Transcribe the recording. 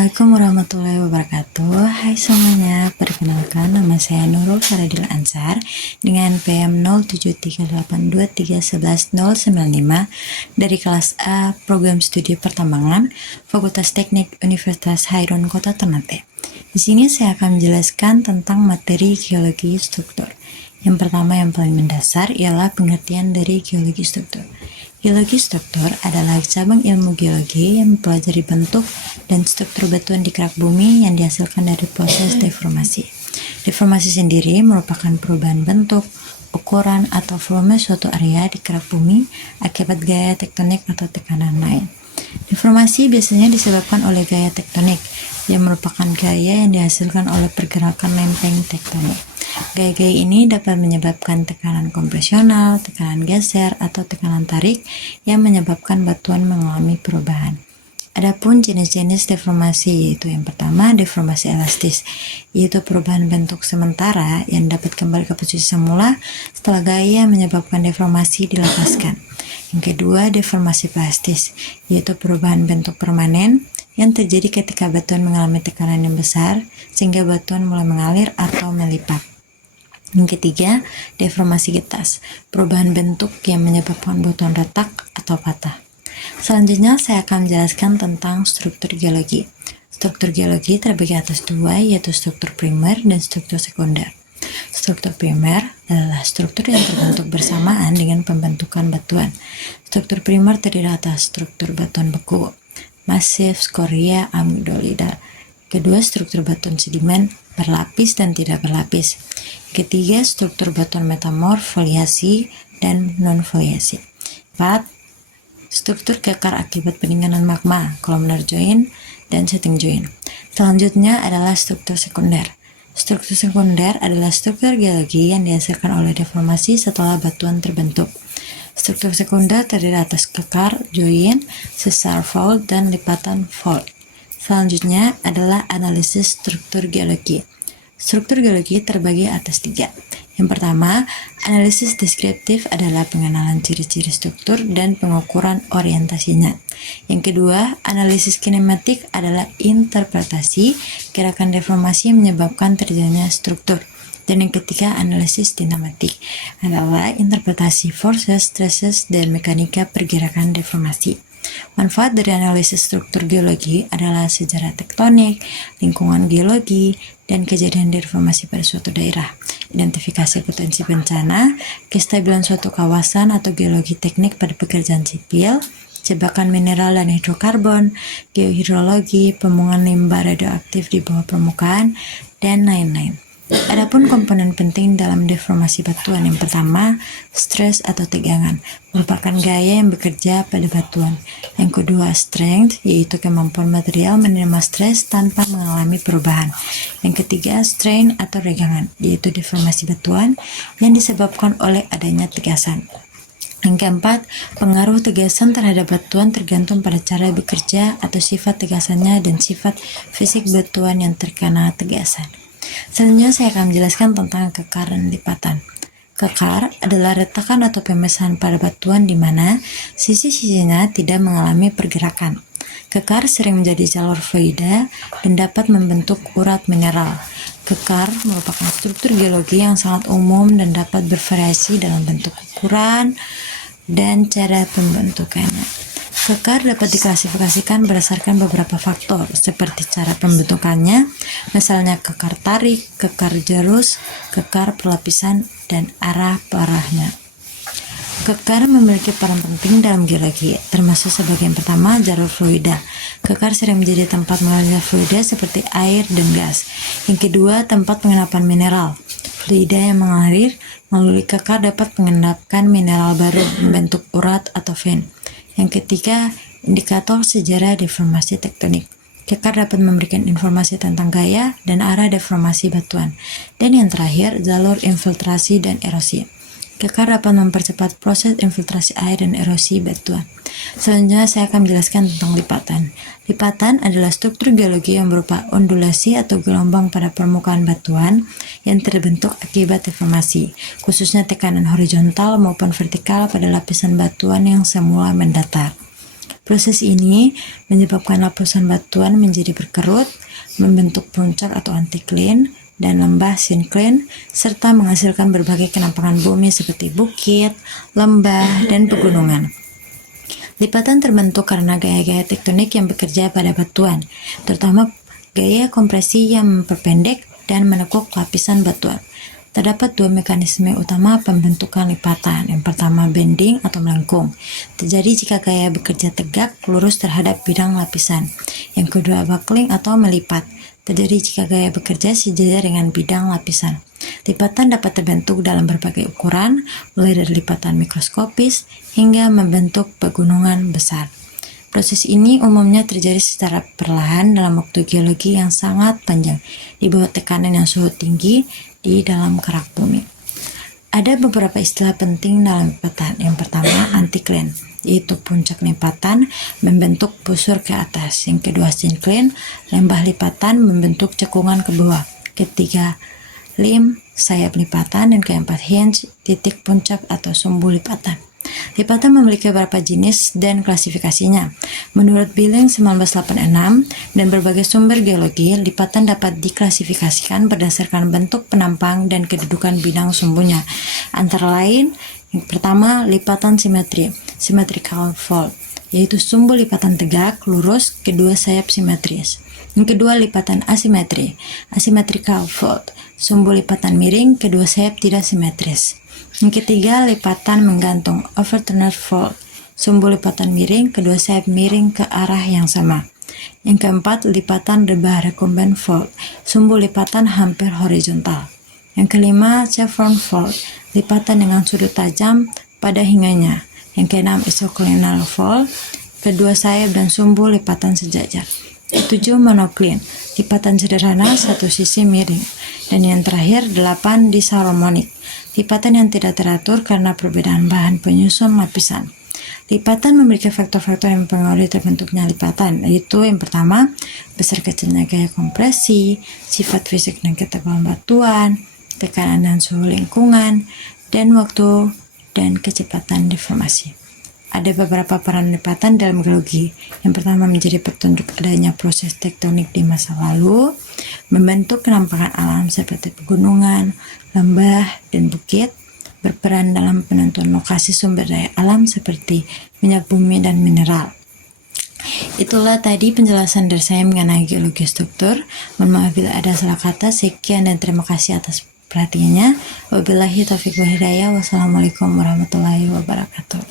Assalamualaikum warahmatullahi wabarakatuh. Hai semuanya, perkenalkan nama saya Nurul Faradil Ansar dengan PM 073823111095 dari kelas A Program Studi Pertambangan Fakultas Teknik Universitas Hairun Kota Ternate. Di sini saya akan menjelaskan tentang materi geologi struktur. Yang pertama yang paling mendasar ialah pengertian dari geologi struktur. Geologi struktur adalah cabang ilmu geologi yang mempelajari bentuk dan struktur batuan di kerak bumi yang dihasilkan dari proses deformasi. Deformasi sendiri merupakan perubahan bentuk, ukuran, atau volume suatu area di kerak bumi akibat gaya tektonik atau tekanan lain. Deformasi biasanya disebabkan oleh gaya tektonik, yang merupakan gaya yang dihasilkan oleh pergerakan lempeng tektonik. Gaya-gaya ini dapat menyebabkan tekanan kompresional, tekanan geser, atau tekanan tarik yang menyebabkan batuan mengalami perubahan. Adapun jenis-jenis deformasi yaitu yang pertama deformasi elastis, yaitu perubahan bentuk sementara yang dapat kembali ke posisi semula setelah gaya yang menyebabkan deformasi dilepaskan. Yang kedua deformasi plastis, yaitu perubahan bentuk permanen yang terjadi ketika batuan mengalami tekanan yang besar sehingga batuan mulai mengalir atau melipat. Yang ketiga, deformasi getas, perubahan bentuk yang menyebabkan batuan retak atau patah. Selanjutnya, saya akan menjelaskan tentang struktur geologi. Struktur geologi terbagi atas dua, yaitu struktur primer dan struktur sekunder. Struktur primer adalah struktur yang terbentuk bersamaan dengan pembentukan batuan. Struktur primer terdiri atas struktur batuan beku, masif, skoria, amigdolida. Kedua, struktur batuan sedimen, berlapis dan tidak berlapis. Ketiga, struktur batuan metamorf, foliasi, dan non-foliasi. 4. Struktur kekar akibat pendinginan magma, columnar joint, dan setting joint. Selanjutnya adalah struktur sekunder. Struktur sekunder adalah struktur geologi yang dihasilkan oleh deformasi setelah batuan terbentuk. Struktur sekunder terdiri atas kekar, joint, sesar fault, dan lipatan fault. Selanjutnya adalah analisis struktur geologi. Struktur geologi terbagi atas 3. Yang pertama, analisis deskriptif adalah pengenalan ciri-ciri struktur dan pengukuran orientasinya. Yang kedua, analisis kinematik adalah interpretasi gerakan deformasi yang menyebabkan terjadinya struktur. Dan yang ketiga, analisis dinamatik adalah interpretasi forces, stresses, dan mekanika pergerakan deformasi. Manfaat dari analisis struktur geologi adalah sejarah tektonik, lingkungan geologi, dan kejadian deformasi pada suatu daerah, identifikasi potensi bencana, kestabilan suatu kawasan atau geologi teknik pada pekerjaan sipil, jebakan mineral dan hidrokarbon, geohidrologi, pembuangan limbah radioaktif di bawah permukaan, dan lain-lain. Adapun komponen penting dalam deformasi batuan yang pertama, stres atau tegangan, merupakan gaya yang bekerja pada batuan. Yang kedua, strength, yaitu kemampuan material menerima stres tanpa mengalami perubahan. Yang ketiga, strain atau regangan, yaitu deformasi batuan yang disebabkan oleh adanya tegasan. Yang keempat, pengaruh tegasan terhadap batuan tergantung pada cara bekerja atau sifat tegasannya dan sifat fisik batuan yang terkena tegasan. Selanjutnya saya akan menjelaskan tentang kekar dan lipatan. Kekar adalah retakan atau pemesahan pada batuan di mana sisi-sisinya tidak mengalami pergerakan. Kekar sering menjadi jalur fluida dan dapat membentuk urat mineral. Kekar merupakan struktur geologi yang sangat umum dan dapat bervariasi dalam bentuk ukuran dan cara pembentukannya. Kekar dapat diklasifikasikan berdasarkan beberapa faktor, seperti cara pembentukannya, misalnya kekar tarik, kekar jerus, kekar perlapisan, dan arah parahnya. Kekar memiliki peran penting dalam geologi, termasuk sebagai yang pertama jalur fluida. Kekar sering menjadi tempat mengalirnya fluida seperti air dan gas. Yang kedua, tempat pengendapan mineral. Fluida yang mengalir melalui kekar dapat mengendapkan mineral baru membentuk urat atau vein. Yang ketiga, indikator sejarah deformasi tektonik. Kekar dapat memberikan informasi tentang gaya dan arah deformasi batuan. Dan yang terakhir, jalur infiltrasi dan erosi. Kekar dapat mempercepat proses infiltrasi air dan erosi batuan. Selanjutnya saya akan menjelaskan tentang lipatan. Lipatan adalah struktur geologi yang berupa ondulasi atau gelombang pada permukaan batuan yang terbentuk akibat deformasi, khususnya tekanan horizontal maupun vertikal pada lapisan batuan yang semula mendatar. Proses ini menyebabkan lapisan batuan menjadi berkerut, membentuk puncak atau antikline, dan lembah sinkline, serta menghasilkan berbagai kenampangan bumi seperti bukit, lembah, dan pegunungan. Lipatan terbentuk karena gaya-gaya tektonik yang bekerja pada batuan, terutama gaya kompresi yang memperpendek dan menekuk lapisan batuan. Terdapat dua mekanisme utama pembentukan lipatan. Yang pertama, bending atau melengkung. Terjadi jika gaya bekerja tegak lurus terhadap bidang lapisan. Yang kedua, buckling atau melipat. Terjadi jika gaya bekerja sejajar dengan bidang lapisan. Lipatan dapat terbentuk dalam berbagai ukuran, mulai dari lipatan mikroskopis hingga membentuk pegunungan besar. Proses ini umumnya terjadi secara perlahan dalam waktu geologi yang sangat panjang, di bawah tekanan yang suhu tinggi di dalam kerak bumi. Ada beberapa istilah penting dalam lipatan. Yang pertama, antikline, yaitu puncak lipatan membentuk busur ke atas. Yang kedua, sinkline, lembah lipatan membentuk cekungan ke bawah. Ketiga, limb, sayap lipatan. Dan keempat, hinge, titik puncak atau sumbu lipatan. Lipatan memiliki beberapa jenis dan klasifikasinya. Menurut Billing 1986 dan berbagai sumber geologi, lipatan dapat diklasifikasikan berdasarkan bentuk penampang dan kedudukan bidang sumbunya. Antara lain, yang pertama, lipatan simetri, symmetrical fault, yaitu sumbu lipatan tegak, lurus, kedua sayap simetris. Yang kedua, lipatan asimetri, asymmetrical fault, sumbu lipatan miring, kedua sayap tidak simetris. Yang ketiga, lipatan menggantung, overturned fault, sumbu lipatan miring, kedua sayap miring ke arah yang sama. Yang keempat, lipatan rebah recumbent fault, sumbu lipatan hampir horizontal. Yang kelima, chevron fault, lipatan dengan sudut tajam pada hinganya. Yang keenam, isoclinal fault, kedua sayap dan sumbu lipatan sejajar. Ketujuh, monocline, lipatan sederhana satu sisi miring. Dan yang terakhir, 8, disharmonic, lipatan yang tidak teratur karena perbedaan bahan penyusun lapisan. Lipatan memiliki faktor-faktor yang mempengaruhi terbentuknya lipatan, yaitu yang pertama, besar kecilnya gaya kompresi, sifat fisik dan ketebalan batuan, tekanan dan suhu lingkungan, dan waktu dan kecepatan deformasi. Ada beberapa peran lipatan dalam geologi. Yang pertama, menjadi petunjuk adanya proses tektonik di masa lalu, membentuk kenampangan alam seperti pegunungan, lembah, dan bukit, berperan dalam penentuan lokasi sumber daya alam seperti minyak bumi dan mineral. Itulah tadi penjelasan dari saya mengenai geologi struktur. Mohon maaf bila ada salah kata. Sekian dan terima kasih atas perhatiannya. Wabillahi taufiq wa hidayah. Wassalamualaikum warahmatullahi wabarakatuh.